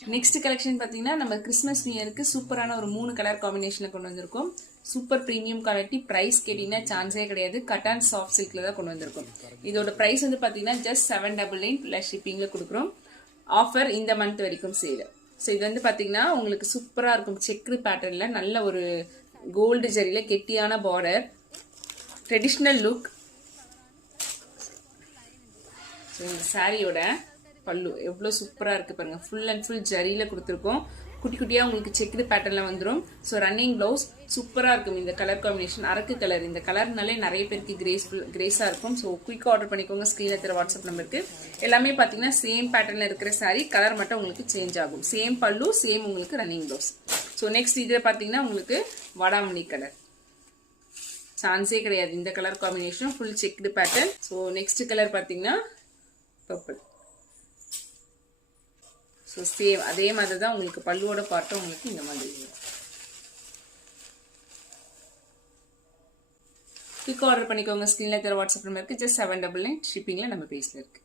Next collection பார்த்தீங்கன்னா நம்ம Christmas new இயருக்கு சூப்பரான ஒரு 3 கலர் காம்பினேஷனில் கொண்டு வந்திருக்கோம். Super premium quality. ப்ரைஸ் கேட்டிங்கன்னா சான்ஸே கிடையாது. கட்டான் சாஃப்ட் சில்கில் தான் கொண்டு வந்திருக்கோம். இதோட ப்ரைஸ் வந்து பார்த்தீங்கன்னா ஜஸ்ட் 799 ப்ளஸ் ஷிப்பிங்கில் கொடுக்குறோம். ஆஃபர் இந்த மந்த் வரைக்கும் சேல். ஸோ இது வந்து பார்த்தீங்கன்னா உங்களுக்கு சூப்பராக இருக்கும். செக்ரு பேட்டர்னில் நல்ல ஒரு கோல்டு ஜரியில் கெட்டியான பார்டர், ட்ரெடிஷ்னல் லுக். ஸோ இந்த சாரியோட பல்லு எவ்வளோ சூப்பராக இருக்குது பாருங்கள். ஃபுல் அண்ட் ஃபுல் ஜரியில் கொடுத்துருக்கோம். குட்டி குட்டியாக உங்களுக்கு செக்குடு பேட்டர்னில் வந்துடும். ஸோ ரன்னிங் ப்ளவுஸ் சூப்பராக இருக்கும். இந்த கலர் காம்பினேஷன் அரக்கு கலர். இந்த கலர்னாலே நிறைய பேருக்கு கிரேஸாக இருக்கும். ஸோ குயிக்காக ஆர்டர் பண்ணிக்கோங்க. ஸ்க்ரீனில் தர வாட்ஸ்அப் நம்பருக்கு. எல்லாமே பார்த்தீங்கன்னா சேம் பேட்டர்னில் இருக்கிற சாரீ. கலர் மட்டும் உங்களுக்கு சேஞ்ச் ஆகும். சேம் பல்லு, சேம் உங்களுக்கு ரன்னிங் ப்ளவுஸ். ஸோ நெக்ஸ்ட் இதில் பார்த்தீங்கன்னா உங்களுக்கு வாடாமல்லி கலர். சான்ஸே கிடையாது. இந்த colour combination full checked pattern. So next colour பார்த்தீங்கன்னா பர்பிள். ஸோ சேம் அதே மாதிரி தான் உங்களுக்கு பல்லுவோட பார்ட்டும் உங்களுக்கு இந்த மாதிரி இருக்கும். குயிக் ஆர்டர் பண்ணிக்கோங்க. ஸ்க்ரீனில் தர வாட்ஸ்அப் நம்பருக்கு. ஜஸ்ட் 799 ஷிப்பிங்கில் நம்ம பேஸில் இருக்குது.